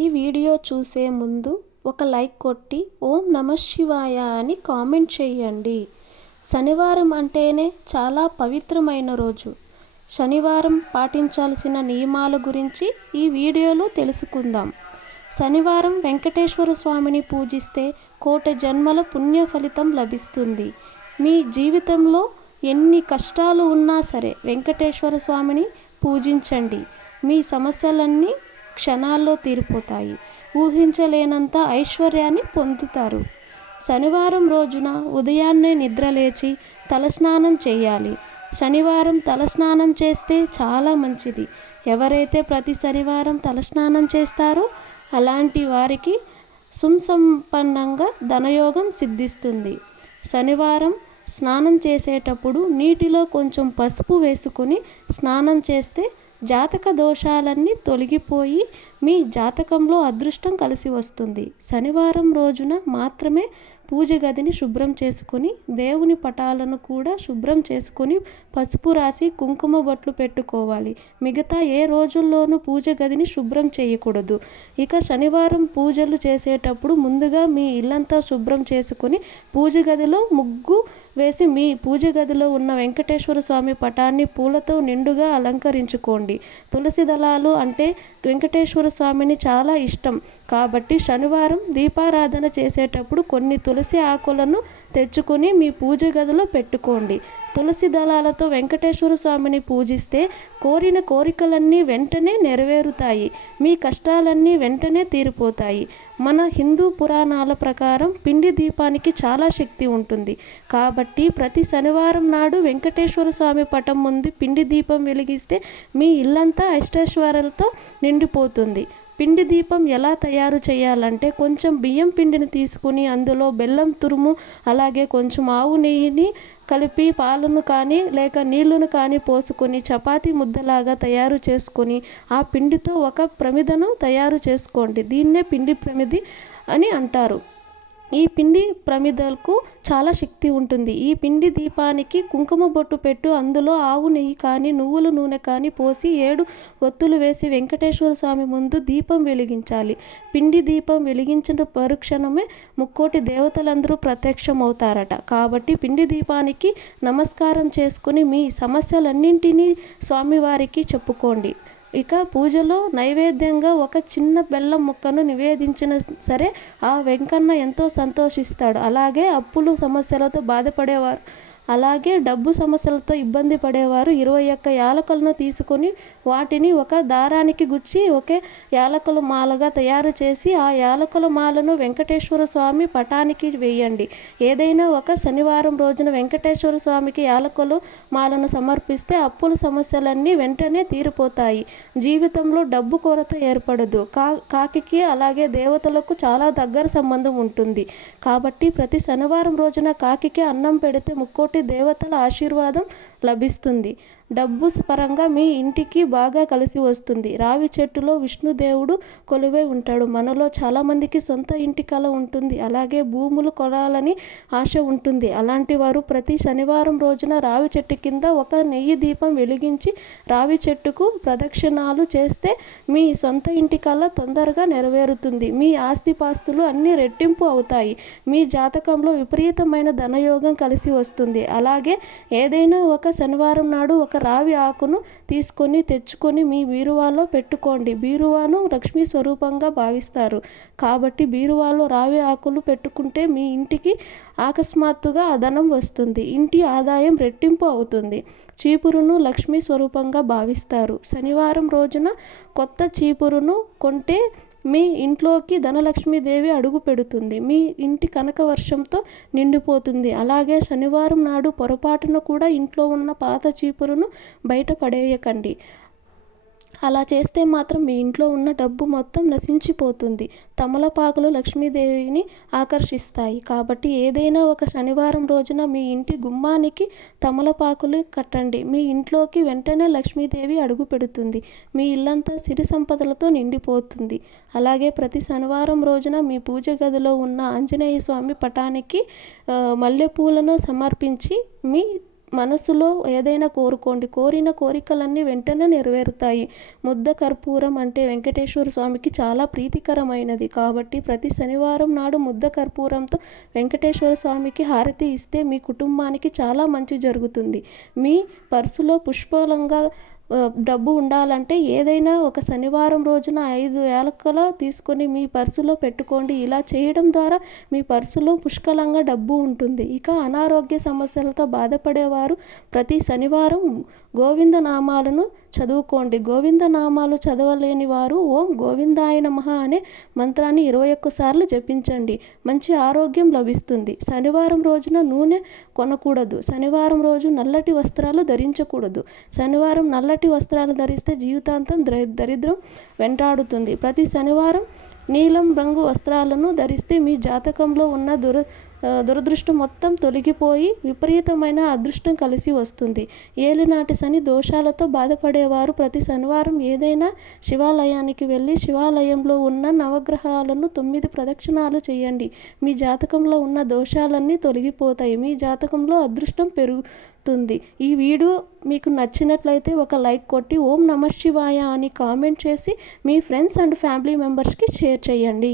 ఈ వీడియో చూసే ముందు ఒక లైక్ కొట్టి ఓం నమ శివాయ అని కామెంట్ చేయండి. శనివారం అంటేనే చాలా పవిత్రమైన రోజు. శనివారం పాటించాల్సిన నియమాల గురించి ఈ వీడియోలో తెలుసుకుందాం. శనివారం వెంకటేశ్వర స్వామిని పూజిస్తే కోట జన్మల పుణ్య ఫలితం లభిస్తుంది. మీ జీవితంలో ఎన్ని కష్టాలు ఉన్నా సరే వెంకటేశ్వర స్వామిని పూజించండి. మీ సమస్యలన్నీ క్షణాల్లో తీరిపోతాయి. ఊహించలేనంత ఐశ్వర్యాన్ని పొందుతారు. శనివారం రోజున ఉదయాన్నే నిద్రలేచి తలస్నానం చేయాలి. శనివారం తలస్నానం చేస్తే చాలా మంచిది. ఎవరైతే ప్రతి శనివారం తలస్నానం చేస్తారో అలాంటి వారికి సుంసంపన్నంగా ధనయోగం సిద్ధిస్తుంది. శనివారం స్నానం చేసేటప్పుడు నీటిలో కొంచెం పసుపు వేసుకొని స్నానం చేస్తే జాతక దోషాలన్నీ తొలగిపోయి మీ జాతకంలో అదృష్టం కలిసి వస్తుంది. శనివారం రోజున మాత్రమే పూజ గదిని శుభ్రం చేసుకొని దేవుని పటాలను కూడా శుభ్రం చేసుకొని పసుపు రాసి కుంకుమ బొట్లు పెట్టుకోవాలి. మిగతా ఏ రోజుల్లోనూ పూజ గదిని శుభ్రం చేయకూడదు. ఇక శనివారం పూజలు చేసేటప్పుడు ముందుగా మీ ఇల్లంతా శుభ్రం చేసుకొని పూజ గదిలో ముగ్గు వేసి మీ పూజ గదిలో ఉన్న వెంకటేశ్వర స్వామి పటాన్ని పూలతో నిండుగా అలంకరించుకోండి. తులసి దళాలు అంటే వెంకటేశ్వర స్వామిని చాలా ఇష్టం. కాబట్టి శనివారం దీపారాధన చేసేటప్పుడు కొన్ని తులసి ఆకులను తెచ్చుకొని మీ పూజ గదిలో పెట్టుకోండి. తులసి దళాలతో వెంకటేశ్వర స్వామిని పూజిస్తే కోరిన కోరికలన్నీ వెంటనే నెరవేరుతాయి. మీ కష్టాలన్నీ వెంటనే తీరిపోతాయి. మన హిందూ పురాణాల ప్రకారం పిండి దీపానికి చాలా శక్తి ఉంటుంది. కాబట్టి ప్రతి శనివారం నాడు వెంకటేశ్వర స్వామి పటం ముందు పిండి దీపం వెలిగిస్తే మీ ఇల్లంతా అష్టైశ్వర్యాలతో నిండిపోతుంది. పిండి దీపం ఎలా తయారు చేయాలంటే కొంచెం బియ్యం పిండిని తీసుకుని అందులో బెల్లం తురుము అలాగే కొంచెం ఆవు నెయ్యిని కలిపి పాలను కానీ లేక నీళ్ళను కానీ పోసుకొని చపాతి ముద్దలాగా తయారు చేసుకొని ఆ పిండితో ఒక ప్రమిదను తయారు చేసుకోండి. దీన్నే పిండి ప్రమిది అని అంటారు. ఈ పిండి ప్రమిదలకు చాలా శక్తి ఉంటుంది. ఈ పిండి దీపానికి కుంకుమ బొట్టు పెట్టు అందులో ఆవు నెయ్యి కానీ నువ్వుల నూనె కానీ పోసి ఏడు ఒత్తులు వేసి వెంకటేశ్వర స్వామి ముందు దీపం వెలిగించాలి. పిండి దీపం వెలిగించిన పరుక్షణమే ముక్కోటి దేవతలందరూ ప్రత్యక్షమవుతారట. కాబట్టి పిండి దీపానికి నమస్కారం చేసుకుని మీ సమస్యలన్నింటినీ స్వామివారికి చెప్పుకోండి. ఇక పూజలో నైవేద్యంగా ఒక చిన్న బెల్లం ముక్కను నివేదించిన సరే ఆ వెంకన్న ఎంతో సంతోషిస్తాడు. అలాగే అప్పులు సమస్యలతో బాధపడేవారు. అలాగే డబ్బు సమస్యలతో ఇబ్బంది పడేవారు ఇరవై ఒక్క యాలకులను తీసుకొని వాటిని ఒక దారానికి గుచ్చి ఒకే యాలకుల మాలగా తయారు చేసి ఆ యాలకుల మాలను వెంకటేశ్వర స్వామి పటానికి వేయండి. ఏదైనా ఒక శనివారం రోజున వెంకటేశ్వర స్వామికి యాలకులు మాలను సమర్పిస్తే అప్పుల సమస్యలన్నీ వెంటనే తీరిపోతాయి. జీవితంలో డబ్బు కొరత ఏర్పడదు. కా కాకి అలాగే దేవతలకు చాలా దగ్గర సంబంధం ఉంటుంది. కాబట్టి ప్రతి శనివారం రోజున కాకి అన్నం పెడితే ముక్కోటి కోటి దేవతల ఆశీర్వాదం లభిస్తుంది. డబ్బు పరంగా మీ ఇంటికి బాగా కలిసి వస్తుంది. రావి చెట్టులో విష్ణుదేవుడు కొలువై ఉంటాడు. మనలో చాలామందికి సొంత ఇంటి కళ ఉంటుంది. అలాగే భూములు కొనాలని ఆశ ఉంటుంది. అలాంటి వారు ప్రతి శనివారం రోజున రావి చెట్టు కింద ఒక నెయ్యి దీపం వెలిగించి రావి చెట్టుకు ప్రదక్షిణాలు చేస్తే మీ సొంత ఇంటి కళ తొందరగా నెరవేరుతుంది. మీ ఆస్తిపాస్తులు అన్నీ రెట్టింపు అవుతాయి. మీ జాతకంలో విపరీతమైన ధనయోగం కలిసి వస్తుంది. అలాగే ఏదైనా ఒక శనివారం నాడు ఒక రావి ఆకును తీసుకొని తెచ్చుకొని మీ బీరువాలో పెట్టుకోండి. బీరువాను లక్ష్మీ స్వరూపంగా భావిస్తారు. కాబట్టి బీరువాలో రావి ఆకులు పెట్టుకుంటే మీ ఇంటికి అకస్మాత్తుగా అదనం వస్తుంది. ఇంటి ఆదాయం రెట్టింపు అవుతుంది. చీపురును లక్ష్మీ స్వరూపంగా భావిస్తారు. శనివారం రోజున కొత్త చీపురును కొంటే మీ ఇంట్లోకి ధనలక్ష్మీదేవి అడుగు పెడుతుంది. మీ ఇంటి కనక వర్షంతో నిండిపోతుంది. అలాగే శనివారం నాడు పొరపాటున కూడా ఇంట్లో ఉన్న పాత చీపురును బయట పడేయకండి. అలా చేస్తే మాత్రం మీ ఇంట్లో ఉన్న డబ్బు మొత్తం నశించిపోతుంది. తమలపాకులు లక్ష్మీదేవిని ఆకర్షిస్తాయి. కాబట్టి ఏదైనా ఒక శనివారం రోజున మీ ఇంటి గుమ్మానికి తమలపాకులు కట్టండి. మీ ఇంట్లోకి వెంటనే లక్ష్మీదేవి అడుగు పెడుతుంది. మీ ఇల్లంతా సిరి సంపదలతో నిండిపోతుంది. అలాగే ప్రతి శనివారం రోజున మీ పూజ గదిలో ఉన్న ఆంజనేయ స్వామి పటానికి మల్లెపూలను సమర్పించి మీ మనసులో ఏదైనా కోరుకోండి. కోరిన కోరికలన్నీ వెంటనే నెరవేరుతాయి. ముద్ద కర్పూరం అంటే వెంకటేశ్వర స్వామికి చాలా ప్రీతికరమైనది. కాబట్టి ప్రతి శనివారం నాడు ముద్ద కర్పూరంతో వెంకటేశ్వర స్వామికి హారతి ఇస్తే మీ కుటుంబానికి చాలా మంచి జరుగుతుంది. మీ పర్సులో పుష్పలంగా డబ్బు ఉండాలంటే ఏదైనా ఒక శనివారం రోజున ఐదు ఏలకల తీసుకొని మీ పర్సులో పెట్టుకోండి. ఇలా చేయడం ద్వారా మీ పర్సులో పుష్కలంగా డబ్బు ఉంటుంది. ఇక అనారోగ్య సమస్యలతో బాధపడేవారు ప్రతి శనివారం గోవింద నామాలను చదువుకోండి. గోవింద నామాలు చదవలేని వారు ఓం గోవిందాయ నమః అనే మంత్రాన్ని ఇరవై ఒక్కసార్లు జపించండి. మంచి ఆరోగ్యం లభిస్తుంది. శనివారం రోజున నూనె కొనకూడదు. శనివారం రోజు నల్లటి వస్త్రాలు ధరించకూడదు. శనివారం నల్ల నల్లటి వస్త్రాలు ధరిస్తే జీవితాంతం దరిద్రం వెంటాడుతుంది. ప్రతి శనివారం నీలం రంగు వస్త్రాలను ధరిస్తే మీ జాతకంలో ఉన్న దుర దురదృష్టం మొత్తం తొలగిపోయి విపరీతమైన అదృష్టం కలిసి వస్తుంది. ఏలినాటి శని దోషాలతో బాధపడేవారు ప్రతి శనివారం ఏదైనా శివాలయానికి వెళ్ళి శివాలయంలో ఉన్న నవగ్రహాలను తొమ్మిది ప్రదక్షిణాలు చేయండి. మీ జాతకంలో ఉన్న దోషాలన్నీ తొలగిపోతాయి. మీ జాతకంలో అదృష్టం పెరుగుతుంది. ఈ వీడియో మీకు నచ్చినట్లయితే ఒక లైక్ కొట్టి ఓం నమ శివాయ అని కామెంట్ చేసి మీ ఫ్రెండ్స్ అండ్ ఫ్యామిలీ మెంబర్స్కి షేర్ చేయండి.